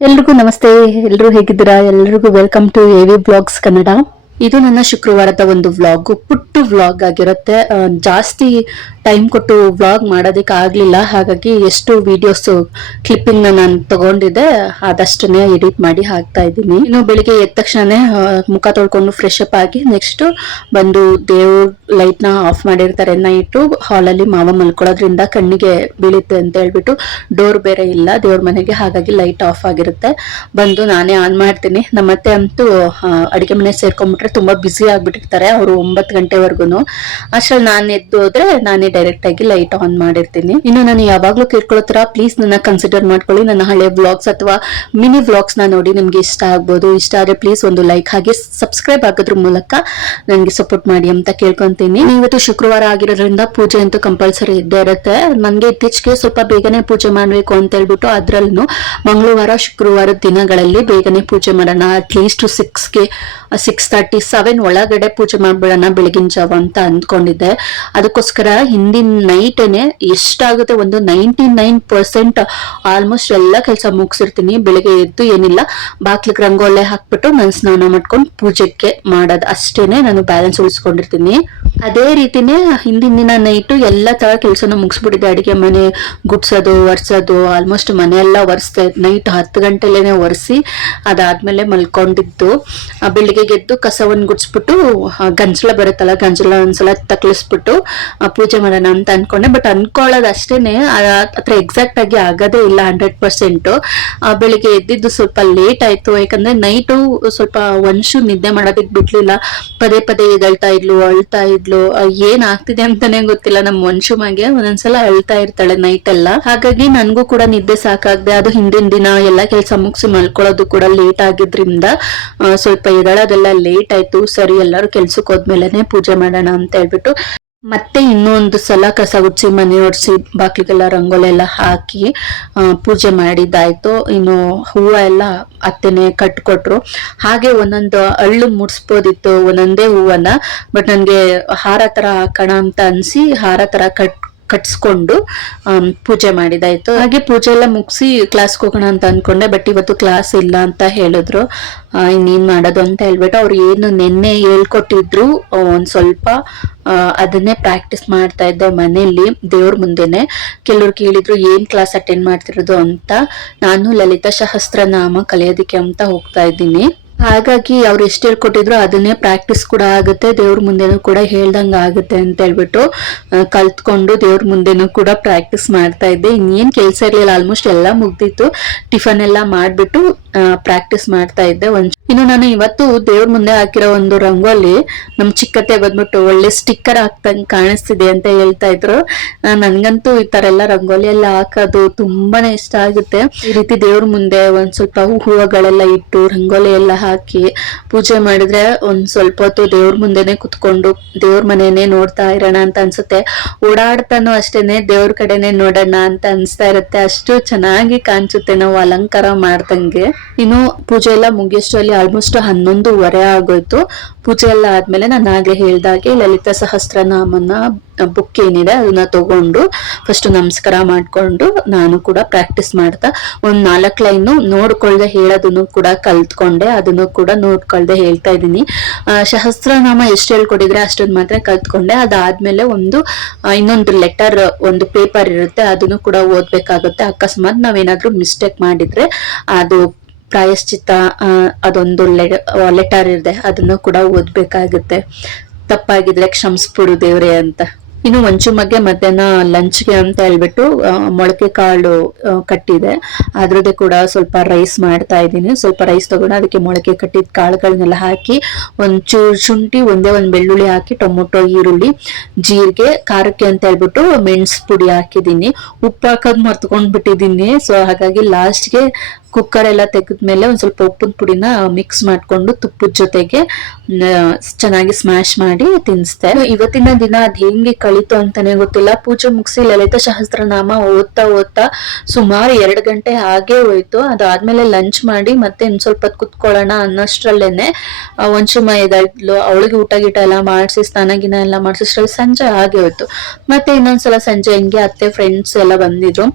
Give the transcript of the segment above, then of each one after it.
ಎಲ್ರಿಗೂ ನಮಸ್ತೆ. ಎಲ್ರು ಹೇಗಿದ್ದೀರಾ? ಎಲ್ರಿಗೂ welcome to AV blogs Kannada. ಇದು ನನ್ನ ಶುಕ್ರವಾರದ ಒಂದು ವ್ಲಾಗ್, ಪುಟ್ಟು ವ್ಲಾಗ್ ಆಗಿರುತ್ತೆ. ಜಾಸ್ತಿ ಟೈಮ್ ಕೊಟ್ಟು ವ್ಲಾಗ್ ಮಾಡೋದಕ್ಕೆ ಆಗ್ಲಿಲ್ಲ, ಹಾಗಾಗಿ ಎಷ್ಟು ವಿಡಿಯೋಸ್ ಕ್ಲಿಪ್ಪಿಂಗ್ ನಾನು ತಗೊಂಡಿದ್ದೆ ಅದಷ್ಟನ್ನೇ ಎಡಿಟ್ ಮಾಡಿ ಹಾಕ್ತಾ ಇದ್ದೀನಿ. ಇನ್ನು ಬೆಳಿಗ್ಗೆ ಎದ್ದ ತಕ್ಷಣನೇ ಮುಖ ತೊಳ್ಕೊಂಡು ಫ್ರೆಶ್ ಅಪ್ ಆಗಿ ನೆಕ್ಸ್ಟ್ ಬಂದು ದೇವ್ರ ಲೈಟ್ ನ ಆಫ್ ಮಾಡಿರ್ತಾರೆ ನೈಟು ಹಾಲಲ್ಲಿ. ಮಾವ ಮಲ್ಕೊಳ್ಳೋದ್ರಿಂದ ಕಣ್ಣಿಗೆ ಬೀಳುತ್ತೆ ಅಂತ ಹೇಳ್ಬಿಟ್ಟು ಡೋರ್ ಬೇರೆ ಇಲ್ಲ ದೇವ್ರ ಮನೆಗೆ, ಹಾಗಾಗಿ ಲೈಟ್ ಆಫ್ ಆಗಿರುತ್ತೆ. ಬಂದು ನಾನೇ ಆನ್ ಮಾಡ್ತೀನಿ. ನಮ್ಮತ್ತೆ ಅಂತೂ ಅಡಿಗೆ ಮನೆ ಸೇರ್ಕೊಂಡ್ಬಿಟ್ರೆ ತುಂಬಾ ಬಿಸಿ ಆಗ್ಬಿಟ್ಟಿರ್ತಾರೆ ಅವರು 9 ಗಂಟೆವರೆಗೂ. ಅಷ್ಟ್ರಲ್ಲಿ ನಾನು ಎದ್ದು ಹೋದ್ರೆ ನಾನೇ ಡೈರೆಕ್ಟ್ ಆಗಿ ಲೈಟ್ ಆನ್ ಮಾಡಿರ್ತೀನಿ. ಇನ್ನು ನಾನು ಯಾವಾಗ್ಲೂ ಕೇಳ್ಕೊಳ್ಳೋತರ ಪ್ಲೀಸ್ ನನ್ನ ಕನ್ಸಿಡರ್ ಮಾಡ್ಕೊಳ್ಳಿ. ನನ್ನ ಹಳೆ ವ್ಲಾಗ್ಸ್ ಅಥವಾ ಮಿನಿ ವ್ಲಾಗ್ಸ್ ನ ನೋಡಿ ನಿಮ್ಗೆ ಇಷ್ಟ ಆಗ್ಬೋದು. ಇಷ್ಟ ಆದ್ರೆ ಪ್ಲೀಸ್ ಒಂದು ಲೈಕ್ ಹಾಗೆ ಸಬ್ಸ್ಕ್ರೈಬ್ ಆಗೋದ್ರ ಮೂಲಕ ನನಗೆ ಸಪೋರ್ಟ್ ಮಾಡಿ ಅಂತ ಕೇಳ್ಕೊಂತೀನಿ. ಇವತ್ತು ಶುಕ್ರವಾರ ಆಗಿರೋದ್ರಿಂದ ಪೂಜೆ ಅಂತೂ ಕಂಪಲ್ಸರಿ ಇದ್ದೇ ಇರುತ್ತೆ. ನನ್ಗೆ ಇತ್ತೀಚೆಗೆ ಸ್ವಲ್ಪ ಬೇಗನೆ ಪೂಜೆ ಮಾಡ್ಬೇಕು ಅಂತ ಹೇಳ್ಬಿಟ್ಟು ಅದ್ರಲ್ಲೂ ಮಂಗಳವಾರ ಶುಕ್ರವಾರದ ದಿನಗಳಲ್ಲಿ ಬೇಗನೆ ಪೂಜೆ ಮಾಡೋಣ, ಅಟ್ಲೀಸ್ಟ್ 6:30-7 ಒಳಗಡೆ ಪೂಜೆ ಮಾಡ್ಬಿಡೋಣ ಬೆಳಗಿನ ಜಾವ ಅಂತ ಅಂದ್ಕೊಂಡಿದ್ದೆ. ಅದಕ್ಕೋಸ್ಕರ ಹಿಂದಿನ ನೈಟೇನೆ ಎಷ್ಟಾಗುತ್ತೆ ಒಂದು 99% ಆಲ್ಮೋಸ್ಟ್ ಎಲ್ಲ ಕೆಲಸ ಮುಗಿಸಿರ್ತೀನಿ. ಬೆಳಿಗ್ಗೆ ಎದ್ದು ಏನಿಲ್ಲ ಬಾಕ್ಲಿಗೆ ರಂಗೋಲೆ ಹಾಕ್ಬಿಟ್ಟು ನಾನು ಸ್ನಾನ ಮಾಡ್ಕೊಂಡು ಪೂಜೆಗೆ ಮಾಡೋದು ಅಷ್ಟೇನೆ ನಾನು ಬ್ಯಾಲೆನ್ಸ್ ಉಳಿಸ್ಕೊಂಡಿರ್ತೀನಿ. ಅದೇ ರೀತಿನೇ ಹಿಂದಿನ ದಿನ ನೈಟು ಎಲ್ಲ ತರ ಕೆಲಸನ ಮುಗಿಸ್ಬಿಟ್ಟಿದ್ದೆ. ಅಡಿಗೆ ಮನೆ ಗುಡ್ಸೋದು ಒರ್ಸೋದು, ಆಲ್ಮೋಸ್ಟ್ ಮನೆಯೆಲ್ಲ ಒರೆಸ್ದೆ. ನೈಟ್ 10 ಗಂಟೆಲೇನೆ ಒರೆಸಿ ಅದಾದ್ಮೇಲೆ ಮಲ್ಕೊಂಡಿದ್ದು. ಬೆಳಿಗ್ಗೆ ಗೆದ್ದು ಕಸವನ್ನು ಗುಡ್ಸ್ಬಿಟ್ಟು ಗಂಜಲ ಬರುತ್ತಲ್ಲ, ಗಂಜಲ ಒಂದ್ಸಲ ತಕ್ಲಿಸ್ಬಿಟ್ಟು ಪೂಜೆ ಮಾಡೋಣ ಅಂತ ಅನ್ಕೊಂಡೆ. ಬಟ್ ಅನ್ಕೊಳ್ಳೋದು ಅಷ್ಟೇನೆ, ಹತ್ರ ಎಕ್ಸಾಕ್ಟ್ ಆಗಿ ಆಗೋದೇ ಇಲ್ಲ 100%. ಬೆಳಿಗ್ಗೆ ಎದ್ದಿದ್ದು ಸ್ವಲ್ಪ ಲೇಟ್ ಆಯ್ತು, ಯಾಕಂದ್ರೆ ನೈಟು ಸ್ವಲ್ಪ ಒಂಚೂರು ನಿದ್ದೆ ಮಾಡೋದಕ್ಕೆ ಬಿಡ್ಲಿಲ್ಲ. ಪದೇ ಪದೇ ಎದಳ್ತಾ ಇದ್ಲು, ಅಳ್ತಾ ಇದ್ಲು. ಏನ್ ಆಗ್ತಿದೆ ಅಂತಾನೆ ಗೊತ್ತಿಲ್ಲ. ನಮ್ ವಂಶುಮಗೆ ಒಂದೊಂದ್ಸಲ ಅಳ್ತಾ ಇರ್ತಾಳೆ ನೈಟ್ ಎಲ್ಲ. ಹಾಗಾಗಿ ನನ್ಗೂ ಕೂಡ ನಿದ್ದೆ ಸಾಕಾಗ್ದೆ. ಅದು ಹಿಂದಿನ ದಿನ ಎಲ್ಲಾ ಕೆಲಸ ಮುಗಿಸಿ ಮಲ್ಕೊಳ್ಳೋದು ಕೂಡ ಲೇಟ್ ಆಗಿದ್ರಿಂದ ಸ್ವಲ್ಪ ಎದಳೋದೆಲ್ಲ ಲೇಟ್ ಆಯ್ತು. ಸರಿ ಎಲ್ಲರೂ ಕೆಲ್ಸಕ್ಕೆ ಹೋದ್ಮೇಲೆನೆ ಪೂಜೆ ಮಾಡೋಣ ಅಂತ ಹೇಳ್ಬಿಟ್ಟು ಮತ್ತೆ ಇನ್ನೊಂದು ಸಲ ಕಸ ಗುಡ್ಸಿ ಮನೆ ಒಡ್ಸಿ ಬಾಕ್ಲಿಗೆಲ್ಲ ರಂಗೋಲಿ ಎಲ್ಲ ಹಾಕಿ ಪೂಜೆ ಮಾಡಿದ್ದಾಯ್ತು. ಇನ್ನು ಹೂವ ಎಲ್ಲ ಅತ್ತೆನೆ ಕಟ್ಕೊಟ್ರು. ಹಾಗೆ ಒಂದೊಂದು ಹಳ್ಳು ಮುಡ್ಸ್ಬೋದಿತ್ತು ಒಂದೊಂದೇ ಹೂವನ್ನ, ಬಟ್ ನನ್ಗೆ ಹಾರ ತರ ಹಾಕೋಣ ಅಂತ ಅನ್ಸಿ ಹಾರ ತರ ಕಟ್ಸ್ಕೊಂಡು ಪೂಜೆ ಮಾಡಿದಾಯ್ತು. ಹಾಗೆ ಪೂಜೆ ಎಲ್ಲ ಮುಗಿಸಿ ಕ್ಲಾಸ್ಗೆ ಹೋಗೋಣ ಅಂತ ಅನ್ಕೊಂಡೆ, ಬಟ್ ಇವತ್ತು ಕ್ಲಾಸ್ ಇಲ್ಲ ಅಂತ ಹೇಳಿದ್ರು. ಇನ್ನೇನ್ ಮಾಡೋದು ಅಂತ ಹೇಳ್ಬಿಟ್ಟು ಅವ್ರು ಏನು ನಿನ್ನೆ ಹೇಳ್ಕೊಟ್ಟಿದ್ರು ಒಂದ್ ಸ್ವಲ್ಪ ಅದನ್ನೇ ಪ್ರಾಕ್ಟೀಸ್ ಮಾಡ್ತಾ ಇದ್ದೆ ಮನೇಲಿ ದೇವ್ರ ಮುಂದೆನೆ. ಕೆಲವ್ರು ಕೇಳಿದ್ರು ಏನ್ ಕ್ಲಾಸ್ ಅಟೆಂಡ್ ಮಾಡ್ತಿರೋದು ಅಂತ. ನಾನು ಲಲಿತಾ ಸಹಸ್ರನಾಮ ಕಲಿಯೋದಿಕ್ಕೆ ಅಂತ ಹೋಗ್ತಾ ಇದ್ದೀನಿ. ಹಾಗಾಗಿ ಅವ್ರು ಎಷ್ಟು ಹೇಳ್ಕೊಟ್ಟಿದ್ರು ಅದನ್ನೇ ಪ್ರಾಕ್ಟೀಸ್ ಕೂಡ ಆಗುತ್ತೆ, ದೇವ್ರ ಮುಂದೆನೂ ಕೂಡ ಹೇಳ್ದಂಗ ಆಗುತ್ತೆ ಅಂತ ಹೇಳ್ಬಿಟ್ಟು ಕಲ್ತ್ಕೊಂಡು ದೇವ್ರ ಮುಂದೆನೂ ಕೂಡ ಪ್ರಾಕ್ಟೀಸ್ ಮಾಡ್ತಾ ಇದ್ದೆ. ಇನ್ನೇನ್ ಕೆಲ್ಸ ಇರ್ಲಿಲ್ಲ, ಆಲ್ಮೋಸ್ಟ್ ಎಲ್ಲ ಮುಗ್ದಿತ್ತು. ಟಿಫನ್ ಎಲ್ಲ ಮಾಡ್ಬಿಟ್ಟು ಪ್ರಾಕ್ಟೀಸ್ ಮಾಡ್ತಾ ಇದ್ದೆ. ಇನ್ನು ನಾನು ಇವತ್ತು ದೇವ್ರ ಮುಂದೆ ಹಾಕಿರೋ ಒಂದು ರಂಗೋಲಿ ನಮ್ ಚಿಕ್ಕತ್ತೆ ಬಂದ್ಬಿಟ್ಟು ಒಳ್ಳೆ ಸ್ಟಿಕ್ಕರ್ ಹಾಕ್ತಂಗ್ ಕಾಣಿಸ್ತಿದೆ ಅಂತ ಹೇಳ್ತಾ ಇದ್ರು. ನನ್ಗಂತೂ ಈ ತರ ಎಲ್ಲ ರಂಗೋಲಿ ಎಲ್ಲ ಹಾಕೋದು ತುಂಬಾನೇ ಇಷ್ಟ ಆಗುತ್ತೆ. ಈ ರೀತಿ ದೇವ್ರ ಮುಂದೆ ಒಂದ್ ಸ್ವಲ್ಪ ಹೂವುಗಳೆಲ್ಲ ಇಟ್ಟು ರಂಗೋಲಿ ಎಲ್ಲ ಹಾಕಿ ಪೂಜೆ ಮಾಡಿದ್ರೆ ಒಂದ್ ಸ್ವಲ್ಪ ಹೊತ್ತು ದೇವ್ರ ಮುಂದೆನೆ ಕುತ್ಕೊಂಡು ದೇವ್ರ ಮನೆನೇ ನೋಡ್ತಾ ಇರೋಣ ಅಂತ ಅನ್ಸುತ್ತೆ. ಓಡಾಡ್ತಾನು ಅಷ್ಟೇನೆ ದೇವ್ರ ಕಡೆನೆ ನೋಡೋಣ ಅಂತ ಅನ್ಸ್ತಾ ಇರುತ್ತೆ. ಅಷ್ಟು ಚೆನ್ನಾಗಿ ಕಾಣಿಸುತ್ತೆ ನಾವು ಅಲಂಕಾರ ಮಾಡ್ದಂಗೆ. ಇನ್ನು ಪೂಜೆ ಎಲ್ಲ ಮುಗಿಯಷ್ಟರಲ್ಲಿ ಆಲ್ಮೋಸ್ಟ್ 11:30 ಆಗೋಯ್ತು. ಪೂಜೆ ಎಲ್ಲ ಆದ್ಮೇಲೆ ನಾನು ಆಗ್ಲೇ ಹೇಳ್ದಾಗೆ ಲಲಿತಾ ಸಹಸ್ರನಾಮನ ಬುಕ್ ಏನಿದೆ ಅದನ್ನ ತಗೊಂಡು ಫಸ್ಟ್ ನಮಸ್ಕಾರ ಮಾಡ್ಕೊಂಡು ನಾನು ಕೂಡ ಪ್ರಾಕ್ಟೀಸ್ ಮಾಡ್ತಾ ಒಂದ್ 4 ಲೈನು ನೋಡ್ಕೊಳ್ದೆ ಹೇಳೋದನ್ನು ಕೂಡ ಕಲ್ತ್ಕೊಂಡೆ. ಅದನ್ನು ಕೂಡ ನೋಡ್ಕೊಳ್ದೆ ಹೇಳ್ತಾ ಇದ್ದೀನಿ. ಸಹಸ್ರನಾಮ ಎಷ್ಟು ಹೇಳ್ಕೊಟ್ಟಿದ್ರೆ ಅಷ್ಟೊಂದು ಮಾತ್ರ ಕಲ್ತ್ಕೊಂಡೆ. ಅದಾದ್ಮೇಲೆ ಇನ್ನೊಂದು ಲೆಟರ್, ಒಂದು ಪೇಪರ್ ಇರುತ್ತೆ, ಅದನ್ನು ಕೂಡ ಓದ್ಬೇಕಾಗುತ್ತೆ. ಅಕಸ್ಮಾತ್ ನಾವೇನಾದ್ರೂ ಮಿಸ್ಟೇಕ್ ಮಾಡಿದ್ರೆ ಅದು ಪ್ರಾಯಶ್ಚಿತ್ತ ಅದೊಂದು ಲೆಟರ್ ಇದೆ, ಅದನ್ನು ಕೂಡ ಓದ್ಬೇಕಾಗುತ್ತೆ. ತಪ್ಪಾಗಿದ್ರೆ ಕ್ಷಮಿಸ್ಬಿಡು ದೇವ್ರೆ ಅಂತ. ಇನ್ನು ವಂಚುಮಗೆ ಮಧ್ಯಾಹ್ನ ಲಂಚ್ಗೆ ಅಂತ ಹೇಳ್ಬಿಟ್ಟು ಮೊಳಕೆ ಕಾಳು ಕಟ್ಟಿದೆ, ಅದ್ರದ್ದೇ ಕೂಡ ಸ್ವಲ್ಪ ರೈಸ್ ಮಾಡ್ತಾ ಇದ್ದೀನಿ. ಸ್ವಲ್ಪ ರೈಸ್ ತಗೊಂಡು ಅದಕ್ಕೆ ಮೊಳಕೆ ಕಟ್ಟಿದ ಕಾಳುಗಳನ್ನೆಲ್ಲ ಹಾಕಿ ಒಂಚೂರು ಶುಂಠಿ, ಒಂದ್ ಬೆಳ್ಳುಳ್ಳಿ ಹಾಕಿ ಟೊಮೊಟೊ, ಈರುಳ್ಳಿ, ಜೀರಿಗೆ, ಖಾರಕ್ಕೆ ಅಂತ ಹೇಳ್ಬಿಟ್ಟು ಮೆಣಸು ಪುಡಿ ಹಾಕಿದೀನಿ. ಉಪ್ಪು ಹಾಕೋದ್ ಮರ್ತ್ಕೊಂಡ್ಬಿಟ್ಟಿದೀನಿ. ಸೊ ಹಾಗಾಗಿ ಲಾಸ್ಟ್ಗೆ ಕುಕ್ಕರ್ ಎಲ್ಲ ತೆಗೆದ್ಮೇಲೆ ಒಂದ್ ಸ್ವಲ್ಪ ಉಪ್ಪಿನ ಪುಡಿನ ಮಿಕ್ಸ್ ಮಾಡ್ಕೊಂಡು ತುಪ್ಪದ ಜೊತೆಗೆ ಚೆನ್ನಾಗಿ ಸ್ಮ್ಯಾಶ್ ಮಾಡಿ ತಿನ್ನಿಸ್ದೆ. ಇವತ್ತಿನ ದಿನ ಅದ್ ಹೆಂಗೆ ಕಳೀತು ಅಂತಾನೆ ಗೊತ್ತಿಲ್ಲ. ಪೂಜೆ ಮುಗಿಸಿ ಲಲಿತಾ ಸಹಸ್ರನಾಮ ಓದ್ತಾ ಸುಮಾರು 2 ಗಂಟೆ ಹಾಗೆ ಹೋಯ್ತು. ಅದಾದ್ಮೇಲೆ ಲಂಚ್ ಮಾಡಿ ಮತ್ತೆ ಇನ್ ಸ್ವಲ್ಪ ಹೊತ್ತು ಕುತ್ಕೊಳ್ಳೋಣ ಅನ್ನೋಷ್ಟ್ರಲ್ಲೇನೆ ಒಂಚೂಮ ಎದಳ್ಲು. ಅವಳಿಗೆ ಊಟ ಗೀಟ ಎಲ್ಲ ಮಾಡಿಸಿ ಸ್ನಾನ ಗಿನ ಎಲ್ಲ ಮಾಡಿಸಿದ್ರಲ್ಲಿ ಸಂಜೆ ಹಾಗೆ ಹೋಯ್ತು. ಮತ್ತೆ ಇನ್ನೊಂದ್ಸಲ ಸಂಜೆ ಹಿಂಗೆ ಅತ್ತೆ ಫ್ರೆಂಡ್ಸ್ ಎಲ್ಲ ಬಂದಿದ್ರು.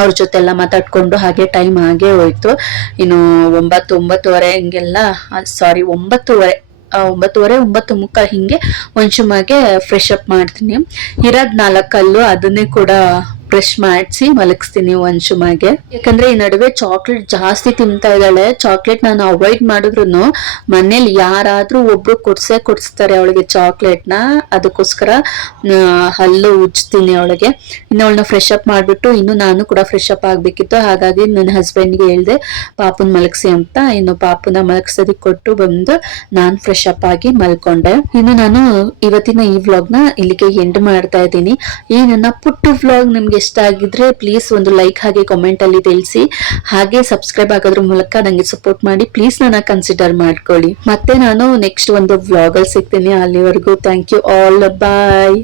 ಅವ್ರ ಜೊತೆ ಎಲ್ಲ ಮಾತಾಡ್ಕೊಂಡು ಹಾಗೆ ಟೈಮ್ ಹಾಗೆ ಹೋಯ್ತು. ಇನ್ನು 9-9:30 ಹಿಂಗೆಲ್ಲ, ಸಾರಿ 9:30, 9:30 ಹಿಂಗೆ ಒಂಚುಮಾಗೆ ಫ್ರೆಶ್ ಅಪ್ ಮಾಡ್ತೀನಿ. ಇರೋದ್ 4 ಕಲ್ಲು, ಅದನ್ನೇ ಕೂಡ ಬ್ರಷ್ ಮಾಡಿಸಿ ಮಲಗಿಸ್ತೀನಿ ಒಂಚುಮಾಗೆ. ಯಾಕಂದ್ರೆ ಈ ನಡುವೆ ಚಾಕ್ಲೇಟ್ ಜಾಸ್ತಿ ತಿಂತಾ ಇದ್ದಾಳೆ. ಚಾಕ್ಲೇಟ್ ನಾನು ಅವಾಯ್ಡ್ ಮಾಡಿದ್ರು ಮನೇಲಿ ಯಾರಾದ್ರೂ ಒಬ್ರು ಕೊಡ್ಸ್ತಾರೆ ಅವಳಿಗೆ ಚಾಕ್ಲೇಟ್ ನ. ಅದಕ್ಕೋಸ್ಕರ ಹಲ್ಲು ಉಜ್ತೀನಿ ಅವಳಿಗೆ. ಇನ್ನು ಅವಳನ್ನ ಫ್ರೆಶ್ ಅಪ್ ಮಾಡ್ಬಿಟ್ಟು ಇನ್ನು ನಾನು ಕೂಡ ಫ್ರೆಶ್ ಅಪ್ ಆಗ್ಬೇಕಿತ್ತು. ಹಾಗಾಗಿ ನನ್ನ ಹಸ್ಬೆಂಡ್ಗೆ ಹೇಳ್ದೆ ಪಾಪುನ್ ಮಲಗಿಸಿ ಅಂತ. ಇನ್ನು ಪಾಪುನ ಮಲಗಿಸೋದಕ್ಕೆ ಕೊಟ್ಟು ಬಂದು ನಾನ್ ಫ್ರೆಶ್ ಅಪ್ ಆಗಿ ಮಲ್ಕೊಂಡೆ. ಇನ್ನು ನಾನು ಇವತ್ತಿನ ಈ ವ್ಲಾಗ್ ನ ಇಲ್ಲಿಗೆ ಎಂಡ್ ಮಾಡ್ತಾ ಇದ್ದೀನಿ. ಈ ನನ್ನ ಪುಟ್ಟು ವ್ಲಾಗ್ ನಿಮ್ಗೆ ಇಷ್ಟ ಆಗಿದ್ರೆ ಪ್ಲೀಸ್ ಒಂದು ಲೈಕ್ ಹಾಗೆ ಕಾಮೆಂಟ್ ಅಲ್ಲಿ ತಿಳಿಸಿ. ಹಾಗೆ ಸಬ್ಸ್ಕ್ರೈಬ್ ಆಗೋದ್ರ ಮೂಲಕ ನಂಗೆ ಸಪೋರ್ಟ್ ಮಾಡಿ ಪ್ಲೀಸ್ ನನ್ನ ಕನ್ಸಿಡರ್ ಮಾಡ್ಕೊಳ್ಳಿ. ಮತ್ತೆ ನಾನು ನೆಕ್ಸ್ಟ್ ಒಂದು ವ್ಲಾಗ್ ಅಲ್ಲಿ ಸಿಗ್ತೀನಿ. ಅಲ್ಲಿವರೆಗೂ ಥ್ಯಾಂಕ್ ಯು ಆಲ್, ಬಾಯ್.